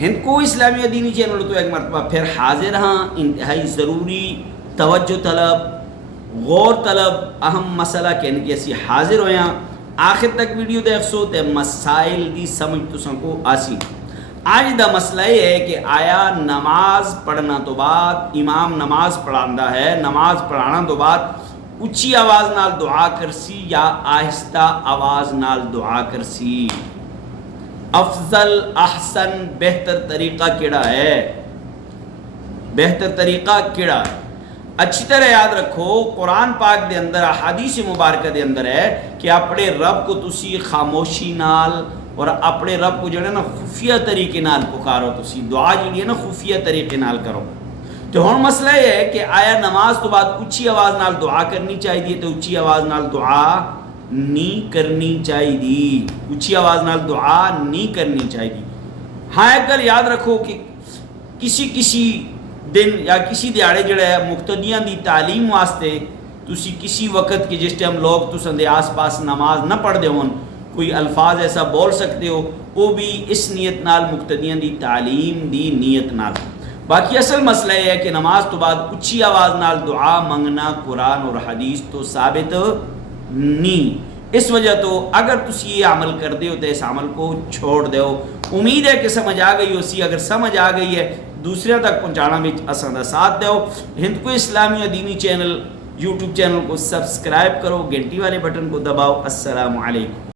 ہند کو اسلامی دینی چینل تو ایک مرتبہ پھر حاضر ہاں انتہائی ضروری توجہ طلب غور طلب اہم مسئلہ کہنے کی اسی حاضر ہویا آخر تک ویڈیو دیکھ سو تے مسائل دی سمجھ تساں کو آسی۔ آج دا مسئلہ یہ ہے کہ آیا نماز پڑھنا تو بعد امام نماز پڑھاندا ہے، نماز پڑھانا تو بعد اچھی آواز نال دعا کرسی یا آہستہ آواز نال دعا کرسی؟ افضل احسن بہتر طریقہ کیڑا ہے؟ بہتر طریقہ کیڑا ہے؟ اچھی طرح یاد رکھو قرآن پاک دے اندر احادیث مبارکہ دے اندر ہے کہ اپنے رب کو تسی خاموشی نال اور اپنے رب کو جڑے نا خفیہ طریقے نال پکارو، تسی دعا جڑی ہے نا خفیہ طریقے نال کرو۔ تو ہن مسئلہ یہ ہے کہ آیا نماز تو بعد اچھی آواز نال دعا کرنی چاہیے تو اچھی آواز نال دعا نہیں کرنی چاہیے، اچھی آواز نال دعا نہیں کرنی چاہیے۔ ہاں ایک گل یاد رکھو کہ کسی دن یا کسی دیہڑے جڑا ہے مقتدیاں دی تعلیم واسطے تسی کسی وقت کہ جس ٹائم لوگ تساں دے آس پاس نماز نہ پڑھ دے ہون کوئی الفاظ ایسا بول سکتے ہو، وہ بھی اس نیت نال مقتدیاں دی تعلیم دی نیت نال۔ باقی اصل مسئلہ یہ ہے کہ نماز تو بعد اچھی آواز نال دعا منگنا قرآن اور حدیث تو ثابت نہیں۔ اس وجہ تو اگر تسی یہ عمل کر دے ہو تو اس عمل کو چھوڑ دے ہو۔ امید ہے کہ سمجھ آ گئی ہو سی، اگر سمجھ آ گئی ہے دوسرے تک پہنچانا میں اساں دا ساتھ دو۔ ہند کو اسلامی دینی چینل یوٹیوب چینل کو سبسکرائب کرو، گھنٹی والے بٹن کو دباؤ۔ السلام علیکم۔